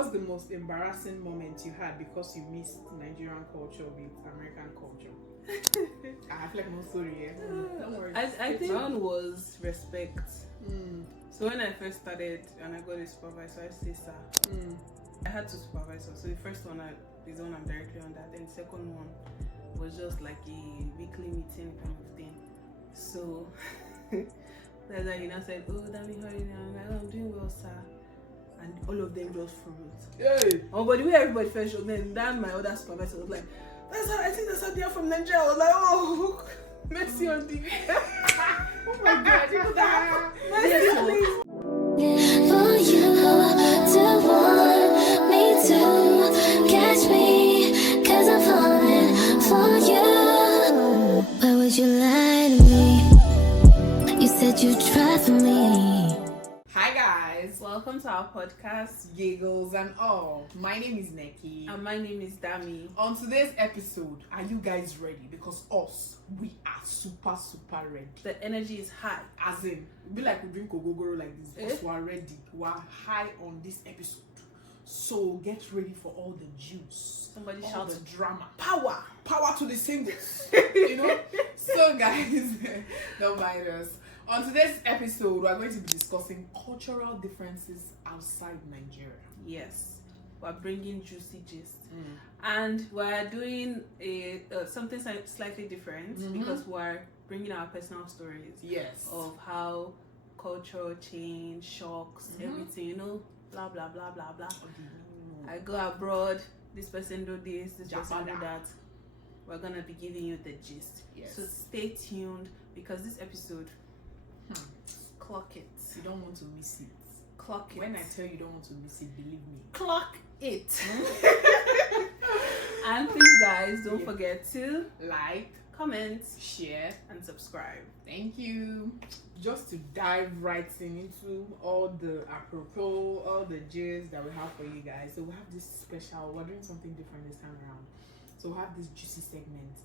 what's the most embarrassing moment you had because you missed Nigerian culture with American culture? I feel like no story here. Don't worry. I think one was respect. So when I first started and I got a supervisor, I say sir. I had two supervisors. So the first one is the one I'm directly under. Then the second one was just like a weekly meeting kind of thing. So that's why he now said, "Oh, Dami, how are you now?" I'm like, "Oh, I'm doing well, sir." And all of them just froze. Hey. Oh, but the way everybody felt shocked, then my other supervisor was like, I think that's how they are from Nigeria. I was like, oh, mercy on the. Oh my God, you know that. Mercy, please. For you to want me to catch me, 'cause I'm falling for you. Why would you lie to me? You said you'd try for me. Hi guys, Welcome to our podcast. Giggles and all. My name is Nekky. And my name is Dami. On today's episode, are you guys ready? Because we are super ready. The energy is high. As in, it'd be like we drink Ogogoro like this, because we are ready. We are high on this episode. So get ready for all the juice. Somebody all shout the drama. power To the singles. You know? So guys, don't mind us. On today's episode, we are going to be discussing cultural differences outside Nigeria. Yes, we're bringing juicy gist, and we're doing something slightly different because we're bringing our personal stories. Yes. Of how cultural change, shocks, everything. You know, blah blah blah blah blah. I go abroad. This person do this. This person do that. We're gonna be giving you the gist. Yes. So stay tuned because this episode. Clock it. You don't want to miss it. Clock it. When I tell you don't want to miss it, believe me. Clock it. And please, guys, don't forget to like, comment, share, and subscribe. Thank you. Just to dive right into all the apropos, all the gist that we have for you guys. So we have this special. We're doing something different this time around. So we have this juicy segment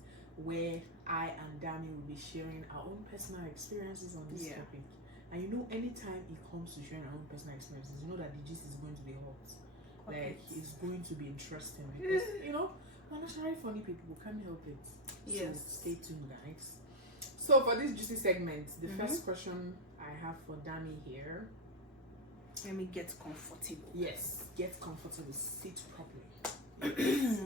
where I and Dami will be sharing our own personal experiences on this topic. And you know, anytime it comes to sharing our own personal experiences, you know that the gist is going to be hot. Like, it's going to be interesting. Because, you know, we're naturally funny people. We can't help it. Yes. So stay tuned, guys. So for this juicy segment, the first question I have for Dami here. Let me get comfortable. Yes, get comfortable. Sit properly.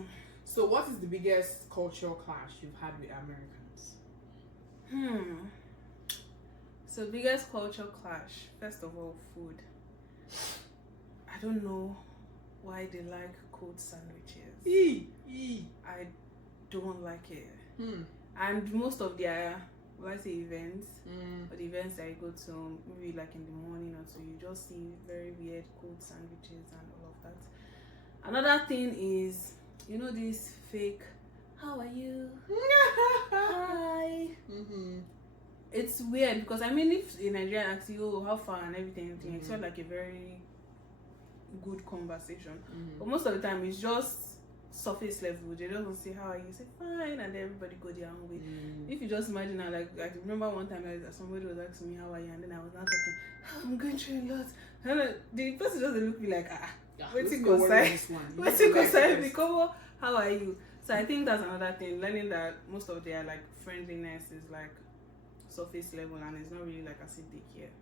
So what is the biggest cultural clash you've had with Americans? So biggest culture clash, first of all, food. I don't know why they like cold sandwiches. I don't like it. And most of their, events, or the events that you go to, maybe like in the morning or so, you just see very weird cold sandwiches and all of that. Another thing is, you know, this fake, how are you? Hi. It's weird because I mean, if a Nigerian asks you, oh, how far and everything, it's not like a very good conversation. But most of the time, it's just surface level. They don't say how are you, say fine, and then everybody go their own way. If you just imagine, like I remember one time somebody was asking me how are you, and then I was not talking. Oh, I'm going through a lot. And the person just look at me like waiting go side because how are you? So I think that's another thing, learning that most of their like friendliness is like surface level and it's not really like as if they care.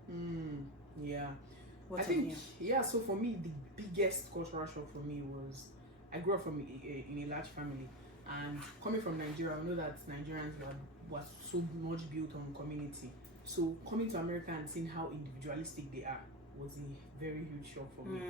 I think so for me the biggest cultural shock for me was I grew up from in a large family, and coming from Nigeria, I know that Nigerians were so much built on community. So coming to America and seeing how individualistic they are was a very huge shock for me.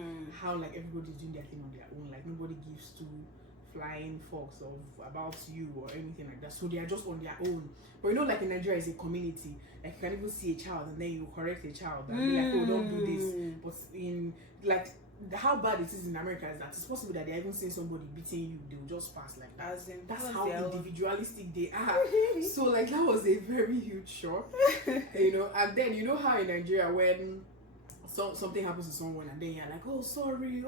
How like everybody's doing their thing on their own, like nobody gives two flying fucks of about you or anything like that. So they are just on their own. But you know, like in Nigeria, it's a community. Like you can even see a child and then you correct a child and be like, oh, don't do this. But in like how bad it is in America is that it's possible that they're even seeing somebody beating you, they'll just pass like that. As in, that's how individualistic they are. So like that was a very huge shock. You know, and then you know how in Nigeria when something happens to someone and then you're like, oh sorry,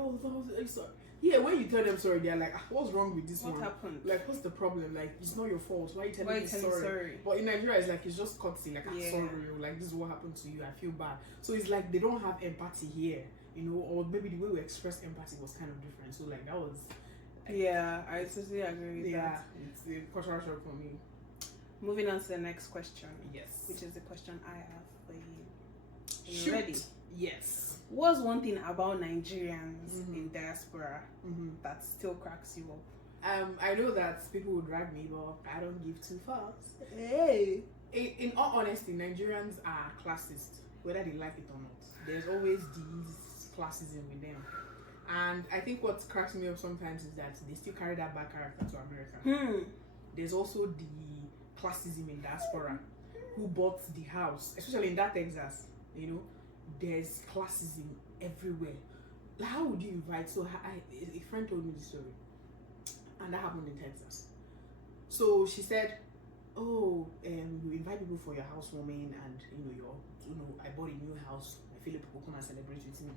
sorry. Yeah, when you tell them sorry, they're like, what's wrong with this one? What happened? Like, what's the problem? Like, it's not your fault. Why are you telling me sorry? But in Nigeria, it's like, it's just courtesy. Like, I'm sorry. Like, this is what happened to you. I feel bad. So it's like they don't have empathy here. or maybe the way we express empathy was kind of different. So like that was. Yeah, I totally agree with that. It's a cultural shock for me. Moving on to the next question. Yes. Which is the question I have for you. Are you Shoot. ready? Yes. What's one thing about Nigerians in diaspora that still cracks you up? I know that people will drag me, but I don't give two fucks. Hey. In all honesty, Nigerians are classist, whether they like it or not. There's always this classism with them. And I think what cracks me up sometimes is that they still carry that back character to America. There's also the classism in diaspora. Who bought the house, especially in that Texas, there's classism everywhere. How would you invite? So a friend told me the story, and that happened in Texas. So she said, "Oh, you invite people for your housewarming, and I bought a new house. My fellow people come and celebrate with me."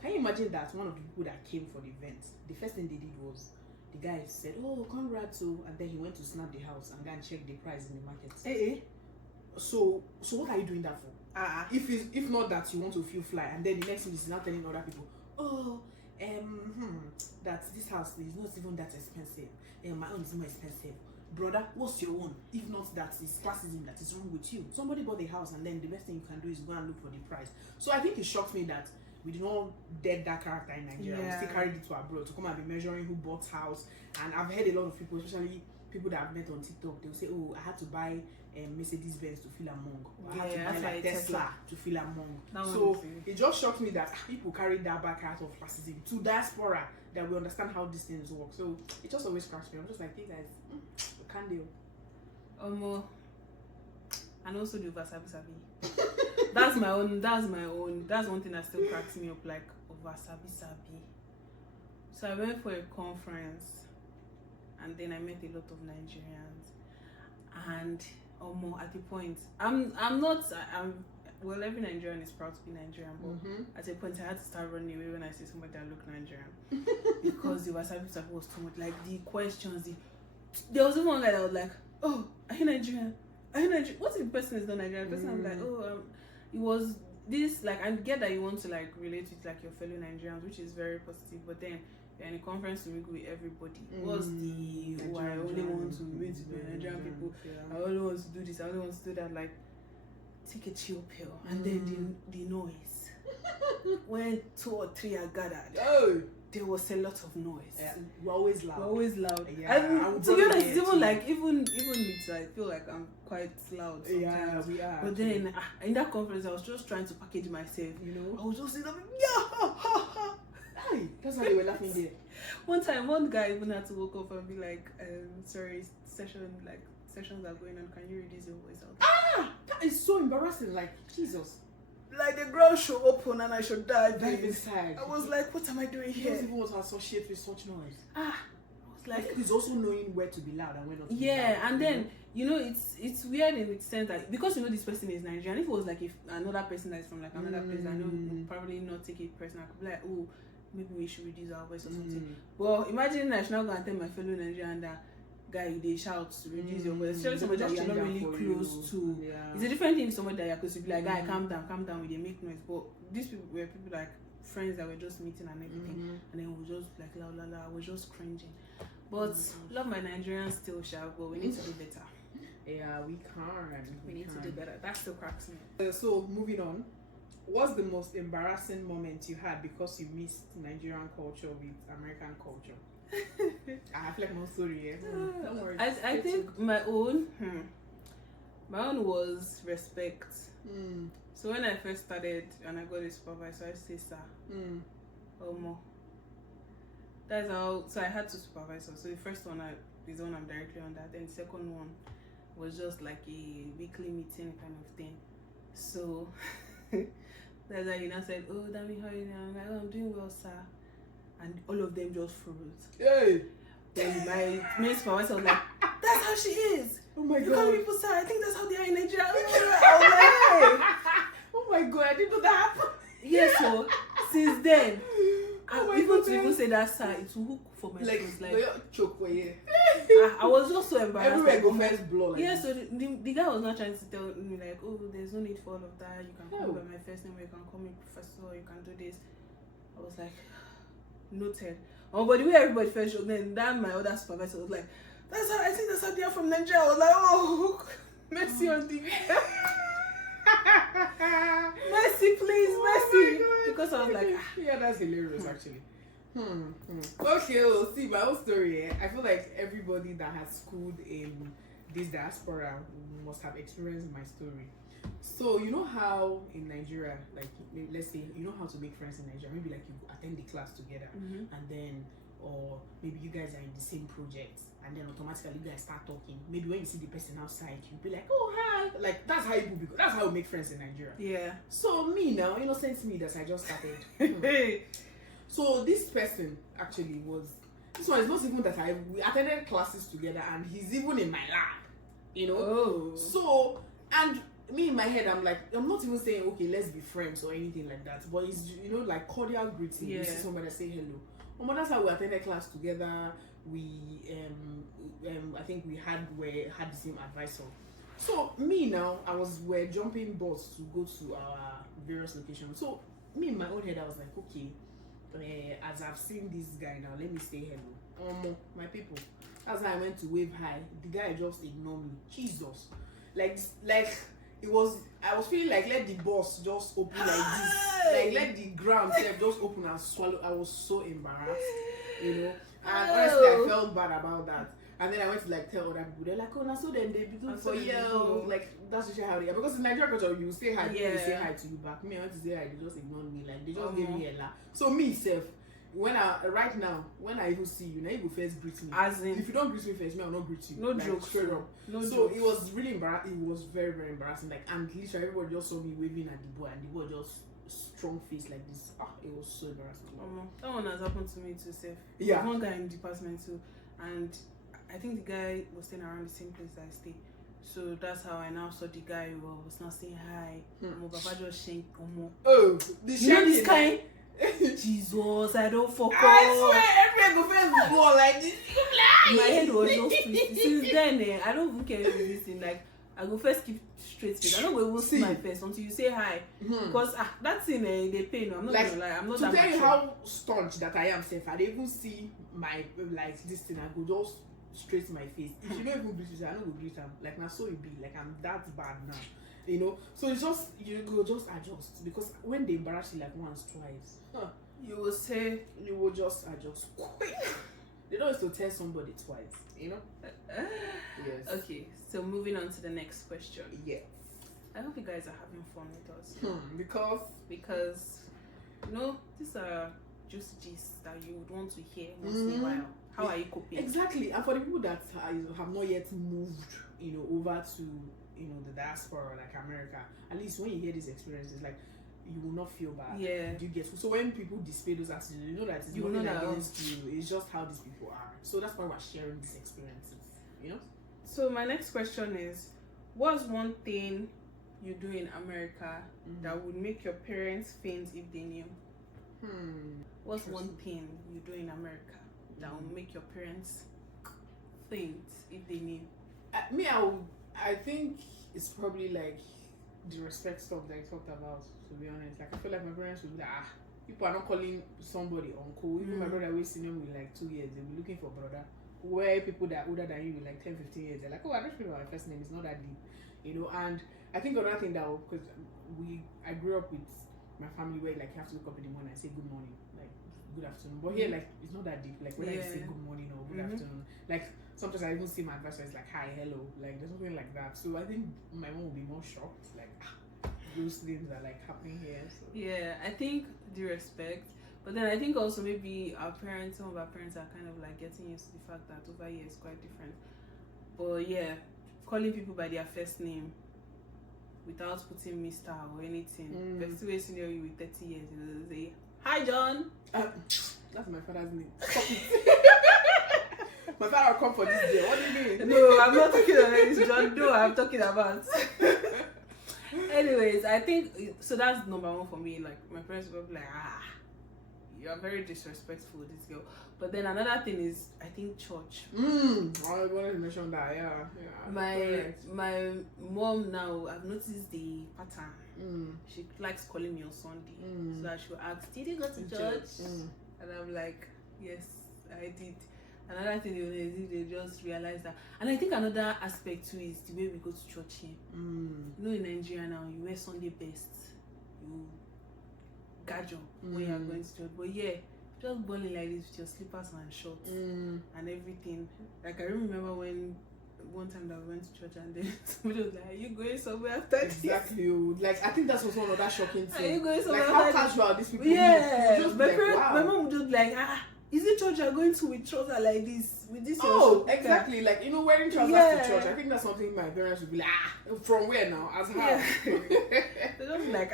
Can you imagine that one of the people that came for the event, the first thing they did was the guy said, "Oh, congrats!" And then he went to snap the house and then check the price in the market. So what are you doing that for? If not that you want to feel fly, and then the next thing is now telling other people, "Oh, that this house is not even that expensive. My own is more expensive." Brother, what's your own? If not that it's classism that is wrong with you. Somebody bought the house, and then the best thing you can do is go and look for the price. So I think it shocks me that we did not dead that character in Nigeria. Yeah. We still carried it to abroad to come and be measuring who bought house. And I've heard a lot of people, especially people that I've met on TikTok, they'll say, "Oh, I had to buy Mercedes Benz to feel among. Or I had to buy like Tesla to feel among." So it just shocks me that people carry that back out of classism to diaspora, that we understand how these things work. So it just always cracks me. I'm just like, hey guys, we can't deal. And also the wasabi. That's my own. That's one thing that still cracks me up, like wasabi. So I went for a conference, and then I met a lot of Nigerians, and at the point, well, every Nigerian is proud to be Nigerian, but at a point I had to start running away when I see somebody that looked Nigerian because the wasabi was too much. Like the questions, there was even one guy that was like, "Oh, are you Nigerian? Are you Nigerian?" What if the person is not Nigerian? The person I'm like, "Oh, it was this." Like, I get that you want to like relate with like your fellow Nigerians, which is very positive, but then you're in a conference to mingle with everybody. What's the I only want to meet with Nigerian people? I only want to do this. I only want to do that. Like, take a chill pill, and then the noise. When 2 or 3 are gathered, there was a lot of noise. We're always loud. Yeah, and to be honest, even me too, I feel like I'm quite loud sometimes. Yeah, we are. But then in that conference, I was just trying to package myself. I was just sitting there, yeah. That's how they were laughing there. One time, one guy even had to walk up and be like, "Sorry, sessions are going on. Can you reduce your voice?" That is so embarrassing. Like, Jesus. Like, the ground should open and I should dive inside. I was like, what am I doing here? He doesn't even want to associate with such noise. I was like, he's also knowing where to be loud and where not to be loud. Yeah, and then it's weird in the sense that because this person is Nigerian. If it was like if another person that is from like another place, I know would probably not take it personal. I could be like, "Oh, maybe we should reduce our voice or something." But imagine I should not go and tell my fellow Nigerian that, "Guy, they shout to reduce your voice." Especially somebody that you're not really close to. Yeah. It's a different thing. Somebody that you're close to, be like, "Guy, calm down," when they make noise. But these people were people like friends that were just meeting and everything, and then we were just like la la la, we're just cringing. But love my Nigerians still, but we need to do better. Yeah, we can. We need to do better. That still cracks me. So moving on, what's the most embarrassing moment you had because you missed Nigerian culture with American culture? I feel like no story here. Don't worry. I think my own was respect. So when I first started and I got a supervisor, I say sir. More. That's how. So I had 2 supervisors. So the first one is the one I'm directly under. Then the second one was just like a weekly meeting kind of thing. So that's how I said, "Oh, Dami, how are you now?" I'm like, "Oh, I'm doing well, sir." And all of them just froze. Hey! Then my main supervisor was like, "That's how she is." Oh my God. You call people sir. I think that's how they are in Nigeria. I was like, "Hey." Oh my God, I didn't know that happened. Yeah, so since then, even say that sir, it will hook for my like, like choke for you. I was just so embarrassed. Everywhere go first blow. Like yeah, so the guy was not trying to tell me like, "Oh, there's no need for all of that. You can call me by my first name, or you can call me professor, or you can do this." I was like, noted. Oh, but the way everybody felt shocked, then that my other supervisor was like, I think that's how they are from Nigeria. I was like, oh, mercy on the mercy, please, mercy. Because I was like, yeah, that's hilarious actually. Okay, well, see, my own story. I feel like everybody that has schooled in this diaspora must have experienced my story. So you know how in Nigeria, like let's say you know how to make friends in Nigeria. Maybe like you attend the class together, and then or maybe you guys are in the same project, and then automatically you guys start talking. Maybe when you see the person outside, you'll be like, oh hi, like that's how that's how we make friends in Nigeria. Yeah. So me now, innocent me that I just started. So this person actually this one is not even that we attended classes together, and he's even in my lab, you know. Oh. So and me in my head, I'm like, I'm not even saying okay, let's be friends or anything like that, but it's like cordial greeting. You see somebody say hello. That's how we attended class together. We I think we had the same advisor. So me now, we're jumping bus to go to our various locations. So me in my own head, I was like, okay, as I've seen this guy now, let me say hello. My people. That's how I went to wave hi. The guy just ignored me. Jesus, like it was. I was feeling like let the bus just open like this, like let the ground just open and swallow. I was so embarrassed, and honestly, I felt bad about that. And then I went to like tell other people. They're like, oh, now so then they be doing for you. Like that's usually how they are. Because in Nigerian culture, you say hi, people say hi to you back. Me, I went to say hi, they just ignored me. Like they just gave me a laugh. So me self, when I even see you, now you go first greet me. As in, if you don't greet me first, me I will not greet you. No like, joke. Straight up. No so jokes. it was really embarrassing. It was very, very embarrassing. Like and literally everybody just saw me waving at the boy, and the boy just strong face like this. It was so embarrassing. That one has happened to me too, Seth. Yeah. One guy in the department too, and I think the guy was staying around the same place that I stay. So that's how I now saw the guy who was not saying hi. Papa just shanked Oh, the this kind. Jesus, I don't fuck up. I swear, every go first go like this. My head was just twisted. Since then, I don't even care if you listen. Like, I go first keep straight face. I don't go even see my face until you say hi. Because that thing, they pay. No, I'm not gonna lie. I'm not to that tell you mature. how staunch that I am, Seth, I don't even see my this thing. I go just straight to my face. If you don't even greet me, I don't go greet them. Like now, so it be like I'm that bad now. So it's just you go just adjust because when they embarrass you like once, twice, You will say you will just adjust quick. They don't have to tell somebody twice, Yes. Okay, so moving on to the next question. Yes. I hope you guys are having fun with us. Because these are just gists that you would want to hear once in a while. How are you coping? Exactly, and for the people that have not yet moved, over to the diaspora like America, at least when you hear these experiences, like you will not feel bad. Yeah. Do you get so when people display those attitudes, you know that it's nothing against you. It's just how these people are. So that's why we're sharing these experiences. So my next question is, what's one thing you do in America that would make your parents faint if they knew? What's one thing you do in America that will make your parents faint if they knew? I think it's probably like the respect stuff that I talked about, to be honest. Like I feel like my parents would be like, people are not calling somebody uncle. Even my brother was senior with like 2 years, they'll be looking for brother. Where people that are older than you with like 10, 15 years, they're like, I don't remember my first name, it's not that deep. And I think another thing that because I grew up with my family where like you have to wake up in the morning and say good morning, like good afternoon. But here like it's not that deep. Like whether you say good morning or good afternoon. Like sometimes I even see my advisor is like hi, hello, like there's something like that. So I think my mom will be more shocked, like those things are like happening here. So. Yeah, I think the respect, but then I think also maybe some of our parents are kind of like getting used to the fact that over here is quite different. But yeah, calling people by their first name without putting Mr. or anything. But still senior you with 30 years, say, hi John. That's my father's name. Stop it. My father will come for this day. What do you mean? No, I'm not talking about this John. No, I'm talking about. Anyways, I think so. That's number one for me. Like my parents will be like, you're very disrespectful with this girl. But then another thing is, I think church. I wanted to mention that. Yeah. My mom now, I've noticed the pattern. She likes calling me on Sunday, so I should ask, "Did you go to church?" And I'm like, "Yes, I did." Another thing they just realize that, and I think another aspect too is the way we go to church here. You know, in Nigeria now, you wear Sunday best, you gadget when you're going to church, but yeah, just balling like this with your slippers and shorts and everything. Like I remember when one time that we went to church and then somebody was like, "Are you going somewhere after this?" Exactly. Like I think that's also another shocking thing. Are you going somewhere like after how casual these people yeah. just My like, parents, wow. my mom would just be like, "Is it church you're going to with trousers like this? With this?" Oh, exactly. Like, you know, wearing trousers to church. I think that's something my parents would be like, from where now? As how? Yeah. They're just like,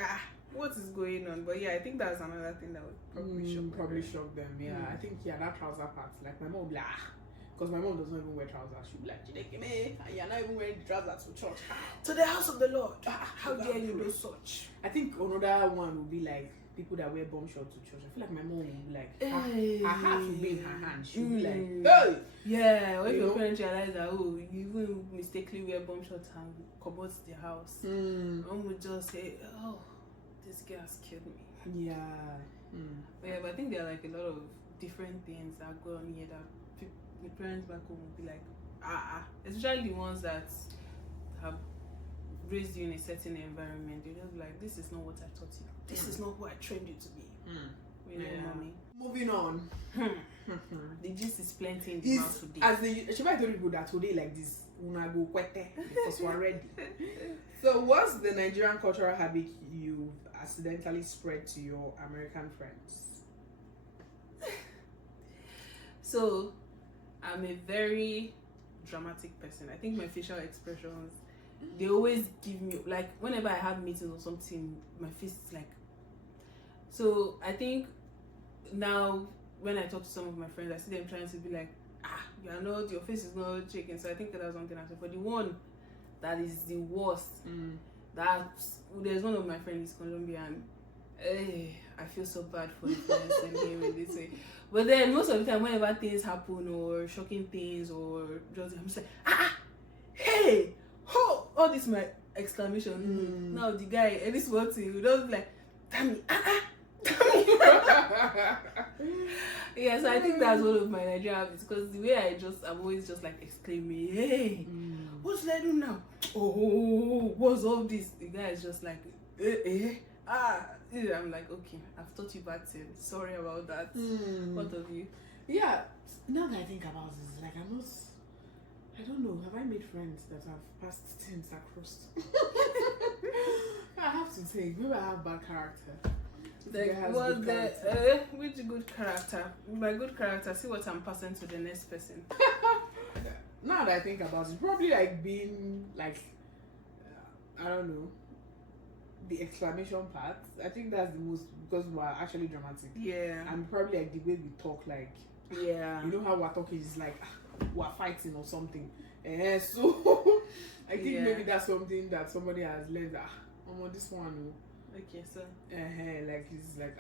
what is going on? But yeah, I think that's another thing that would probably shock them. Yeah, I think that trouser part. Like my mom would be like, because my mom doesn't even wear trousers. She'd be like, "Chineke, you're not even wearing trousers to church." To the house of the Lord. How dare you do such? I think another one would be like people that wear bomb shorts to church. I feel like my mom would be like, her heart would be in her hand. She would be like, "Hey!" Yeah, when your parents realize that, you even mistakenly wear bomb shorts and cobbles the house, mom would just say, "Oh, this girl has killed me." Yeah. But I think there are like a lot of different things that go on here that the parents back home will be like, especially the ones that have raised you in a certain environment. They just be like, "This is not what I taught you. This is not who I trained you to be." Mommy. Moving on. The gist is plenty in the mouth today. As the Shiba told people that today like this, una go kwete because we're ready. So, what's the Nigerian cultural habit you've accidentally spread to your American friends? So, I'm a very dramatic person. I think my facial expressions, they always give me, like, whenever I have meetings or something, my face is like. So I think now when I talk to some of my friends, I see them trying to be like, your face is not shaking. So I think that's one thing I say. For the one that is the worst, there's one of my friends is Colombian. I feel so bad for the friends and him when they say. But then most of the time, whenever things happen or shocking things or just, I'm just like, hey, all this my exclamation. Now the guy, this one thing, we don't like, Dami, yeah, so I think that's one of my Nigerian habits, because the way I'm always just like exclaiming, "Hey, what should I do now? Oh, what's all this?" The guy is just like, I'm like, okay, I've taught you bad things. Sorry about that. What of you? Yeah, now that I think about it, like I don't know, have I made friends that have passed things across? I have to think, maybe I have bad character. Which good character? My good character, see what I'm passing to the next person. Now that I think about it, probably like being like, I don't know, the exclamation part. I think that's the most, because we're actually dramatic. Yeah. And probably like the way we talk, like, yeah, you know how we're talking is like we're fighting or something. So I think maybe that's something that somebody has learned. I'm on this one. Okay, so like it's like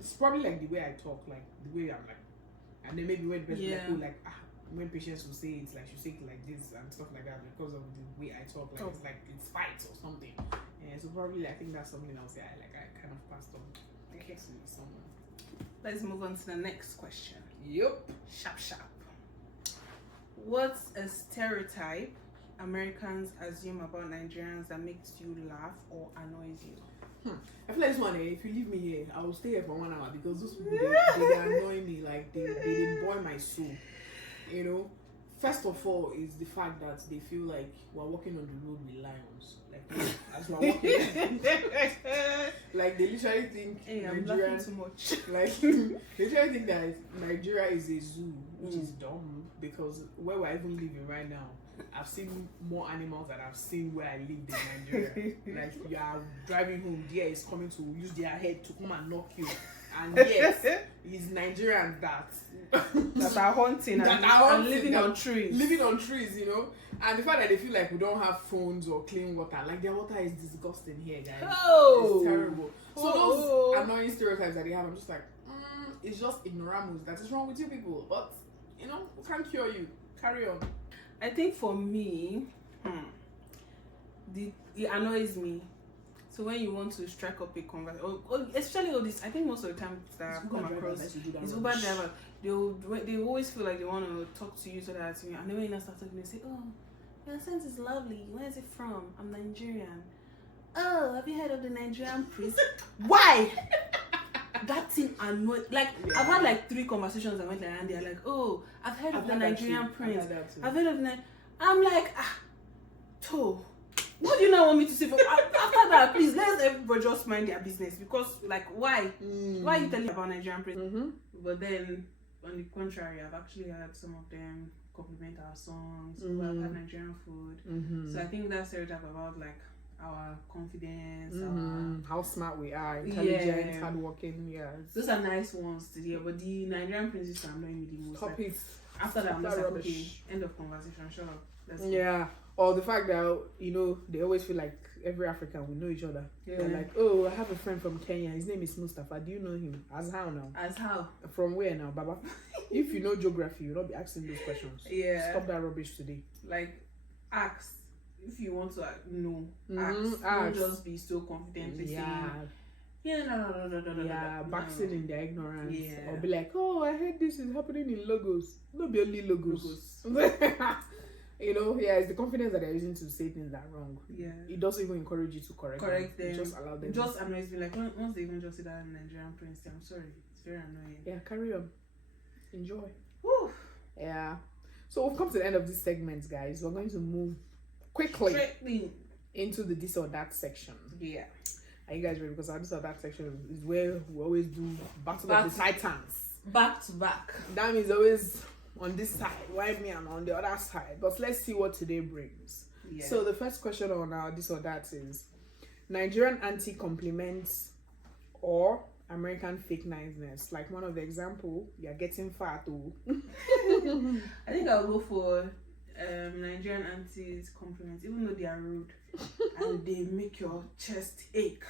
it's probably like the way I talk, like the way I'm like, and then maybe when the person like when patients will say it's like she say it like this and stuff like that because of the way I talk, like it's like it's fights or something. So probably I think that's something I'll say I kind of passed on to someone. Let's move on to the next question. Yep. Sharp. What's a stereotype Americans assume about Nigerians that makes you laugh or annoys you? I feel like this one, if you leave me here, I will stay here for 1 hour, because those people, they annoy me, like they boil my soul. You know, first of all is the fact that they feel like we're walking on the road with lions. Like as we're walking, like they literally think Nigeria too much. Like they literally think that Nigeria is a zoo, which is dumb, because where we're even living right now, I've seen more animals than I've seen where I lived in Nigeria. Like you are driving home, deer is coming to use their head to come and knock you, and yes, it's Nigerians that are hunting and living on trees. Living on trees, you know. And the fact that they feel like we don't have phones or clean water, like their water is disgusting here, guys. It's terrible. So those annoying stereotypes that they have, I'm just like, it's just ignoramus that is wrong with you people. But you know, we can't cure you. Carry on. I think for me, it annoys me. So when you want to strike up a conversation, especially all this, I think most of the time that I've come across is Uber drivers. They always feel like they want to talk to you so that and then when you start talking, they say, "Oh, your accent is lovely. Where is it from? I'm Nigerian." Oh, have you heard of the Nigerian prince? Why? That thing annoyed. Like I've had like 3 conversations that went like, and they're like, "Oh, I've heard of the Nigerian prince. I've heard of the." I'm like, what do you now want me to say? After that, please let everybody just mind their business because, like, why? Why are you telling me about Nigerian prince? But then, on the contrary, I've actually had some of them compliment our songs. I've had Nigerian food. So I think that stereotype about like our confidence, how smart we are, intelligent, hardworking. Yeah, those are nice ones to hear. But the Nigerian prince used to annoy me the most. Stop like, it. After that, I'm just like, okay, end of conversation. Shut up. Yeah. Or the fact that, you know, they always feel like every African, we know each other. Yeah. They're like, oh, I have a friend from Kenya. His name is Mustafa. Do you know him? As how now? As how? From where now, Baba? If you know geography, you'll not be asking those questions. Yeah. Stop that rubbish today. Like, ask. If you want to know, ask. Don't just be so confidently saying, yeah, boxing in their ignorance. Yeah. Or be like, oh, I heard this is happening in Lagos. Not be only Lagos. You know, it's the confidence that they're using to say things that are wrong. Yeah. It doesn't even encourage you to correct them. It just allow them. Just annoys me. Like, once they even just say that Nigerian prince, I'm sorry. It's very annoying. Yeah, carry on. Enjoy. Woo. Yeah. So we've come to the end of this segment, guys. We're going to move quickly into the this or that section. Yeah. Are you guys ready? Because our this or that section is where we always do battle of the titans. Back to back. Dami is always on this side, while me I'm on the other side. But let's see what today brings. Yeah. So the first question on our this or that is Nigerian auntie compliments or American fake niceness. Like one of the example, you're getting fat too. I think I'll go for Nigerian aunties compliments, even though they are rude and they make your chest ache.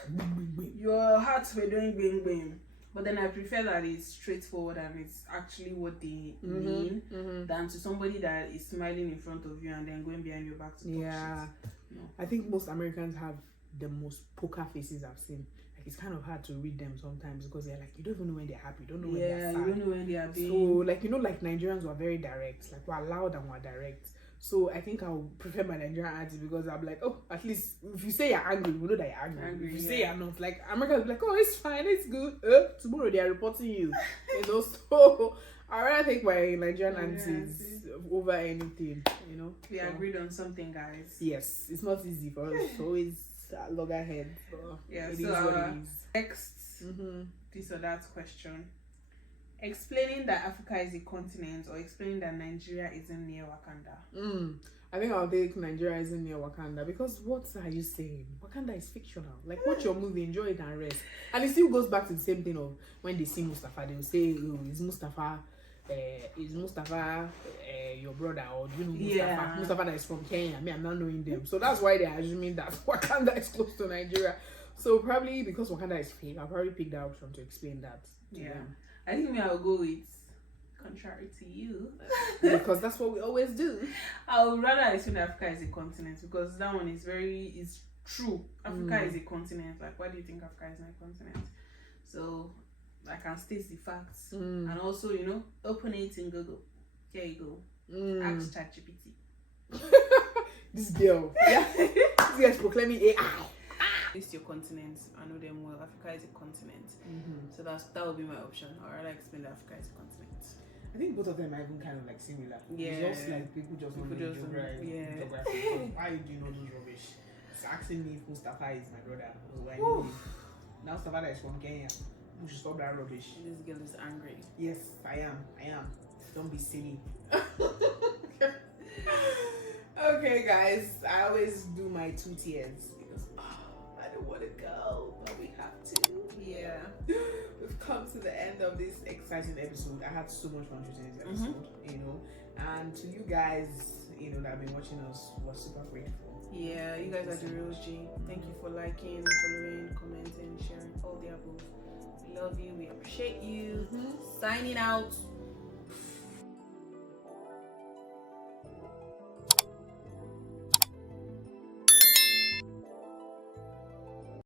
Your hearts were doing bing bing. But then I prefer that it's straightforward and it's actually what they mean than to somebody that is smiling in front of you and then going behind your back to talk shit. No. I think most Americans have the most poker faces I've seen. Like it's kind of hard to read them sometimes because they're like, you don't even know when they're happy, you don't know when they're sad. You don't know when they are being. So like, you know, like Nigerians were very direct, like we're loud and we're direct. So I think I'll prefer my Nigerian auntie because I'm like, oh, at least if you say you're angry, we know that you're angry. If you say you're not, like Americans be like, oh, it's fine, it's good. Tomorrow they are reporting you. You know, so I rather take my Nigerian aunties over anything. You know, we agreed on something, guys. Yes, it's not easy for us. So it's loggerhead. Yeah. It so is what it is. Next, this or that question. Explaining that Africa is a continent or explaining that Nigeria isn't near Wakanda? I think I'll take Nigeria isn't near Wakanda because what are you saying? Wakanda is fictional. Like, watch your movie, enjoy it and rest. And it still goes back to the same thing of when they see Mustafa, they'll say, oh, is Mustafa your brother, or do you know Mustafa? Yeah. Mustafa that is from Kenya. I'm not knowing them. So that's why they're assuming that Wakanda is close to Nigeria. So probably because Wakanda is fake, I'll probably pick that option to explain that to them. I think I'll go with contrary to you. Because that's what we always do. I would rather assume that Africa is a continent because that one is true. Africa is a continent. Like, why do you think Africa is not a continent? So I can state the facts and also, you know, open it in Google. Here you go. Ask ChatGPT. This girl. Yeah. This girl is proclaiming AI. It's your continent. I know them well. Africa is a continent. So that would be my option. Or I'll explain that Africa is a continent. I think both of them are even kind of like similar. Yeah. It's just like people just know geography. Why do you know those rubbish? It's asking me if Mustafa is my brother. I know him. Now Mustafa is from Kenya. We should stop that rubbish. This girl is angry. Yes, I am. Don't be silly. Okay, guys. I always do my 2 tiers because I don't want to go, but we have to. Yeah. We've come to the end of this exciting episode. I had so much fun shooting this episode, you know. And to you guys, you know, that have been watching us, we're super grateful. Yeah, you guys are the real G. Thank you for liking, following, commenting, sharing, all the above. We love love you. We appreciate you. Signing out.